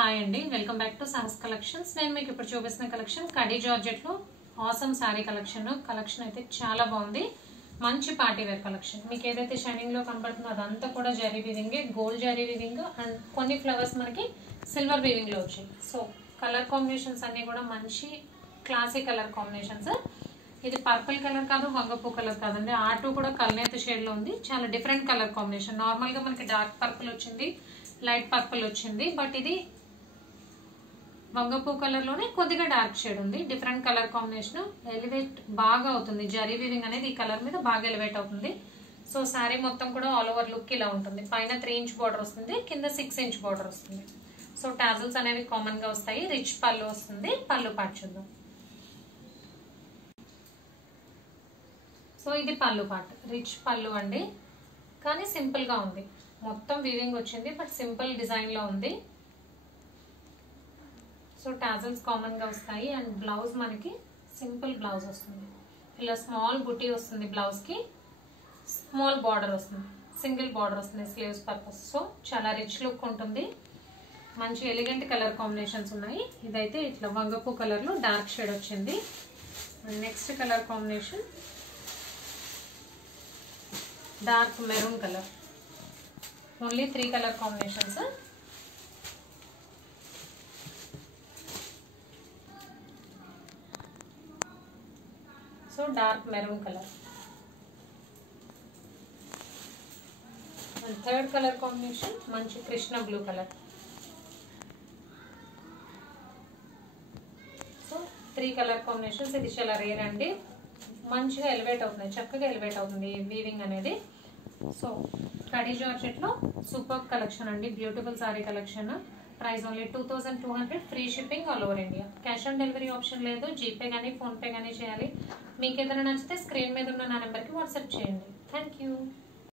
Hi అండి, welcome back to Sahas collections. నేను మీకు ఇప్పుడు చూపిస్తున్న కలెక్షన్ కడీ జార్జెట్ లో ఆసమ్ సారీ కలెక్షన్ అయితే చాలా బాగుంది. మంచి పార్టీ వేర్ కలెక్షన్. మీకు ఏదైతే షైనింగ్ లో కనబడుతుందో అదంతా కూడా zari weaving, gold zari weaving and కొన్ని ఫ్లవర్స్ మనకి సిల్వర్ వీవింగ్ లో వచ్చాయి. సో కలర్ కాంబినేషన్స్ అన్ని కూడా మంచి క్లాసిక్ కలర్ కాంబినేషన్స్. ఇది పర్పుల్ కలర్ కాదు, వంగపూ కలర్ కాదండి. ఆటూ కూడా కల్నేత షేడ్ లో ఉంది. చాలా డిఫరెంట్ కలర్ కాంబినేషన్. నార్మల్ గా మనకి డార్క్ పర్పుల్ వచ్చింది, లైట్ పర్పుల్ వచ్చింది, బట్ ఇది వంగపూ కలర్ లోనే కొద్దిగా డార్క్ షేడ్ ఉంది. Different colour combination. ఎలివేట్ బాగా అవుతుంది. జరీ వీవింగ్ అనేది ఈ కలర్ మీద బాగా ఎలివేట్ అవుతుంది. సో శారీ మొత్తం కూడా ఆల్ ఓవర్ లుక్ ఇలా ఉంటుంది. పైన 3 ఇంచ్ బార్డర్ వస్తుంది, కింద 6 ఇంచ్ బార్డర్ వస్తుంది. సో టాజల్స్ అనేవి కామన్ గా వస్తాయి. రిచ్ పళ్ళు వస్తుంది. పళ్ళు పార్ట్ చూద్దాం. సో ఇది పళ్ళు పార్ట్, రిచ్ పళ్ళు అండి, కానీ సింపుల్ గా ఉంది. మొత్తం వీవింగ్ వచ్చింది, బట్ సింపుల్ డిజైన్ లో ఉంది. సో టాజల్స్ కామన్ గా వస్తాయి అండ్ బ్లౌజ్ మనకి సింపుల్ బ్లౌజ్ వస్తుంది. ఇలా స్మాల్ బుటీ వస్తుంది, బ్లౌజ్ కి స్మాల్ బార్డర్ వస్తుంది, సింగిల్ బార్డర్ వస్తుంది స్లీవ్స్ పర్పస్. సో చాలా రిచ్ లుక్ ఉంటుంది. మంచి ఎలిగెంట్ కలర్ కాంబినేషన్స్ ఉన్నాయి. ఇదైతే ఇట్లా వంగపూ కలర్ లో డార్క్ షేడ్ వచ్చింది. Next colour combination dark maroon colour. Only 3 colour combinations. So dark maroon colour. And third colour combination మంచి Krishna blue colour. So 3 colour combinations. ఇది చాలా రేర్ అండి. మంచిగా ఎలివేట్ అవుతుంది, చక్కగా ఎలివేట్ అవుతుంది వీవింగ్ అనేది. సో కడీ జార్జెట్ లో సూపర్ కలెక్షన్ అండి. Beautiful sorry collection. Price only 2200. Free shipping all over India. Cash on delivery option లేదు. జీపే కానీ ఫోన్పే కానీ చేయాలి. మీకు ఏదైనా నచ్చితే స్క్రీన్ మీద ఉన్న నా నెంబర్కి వాట్సాప్ చేయండి. Thank you.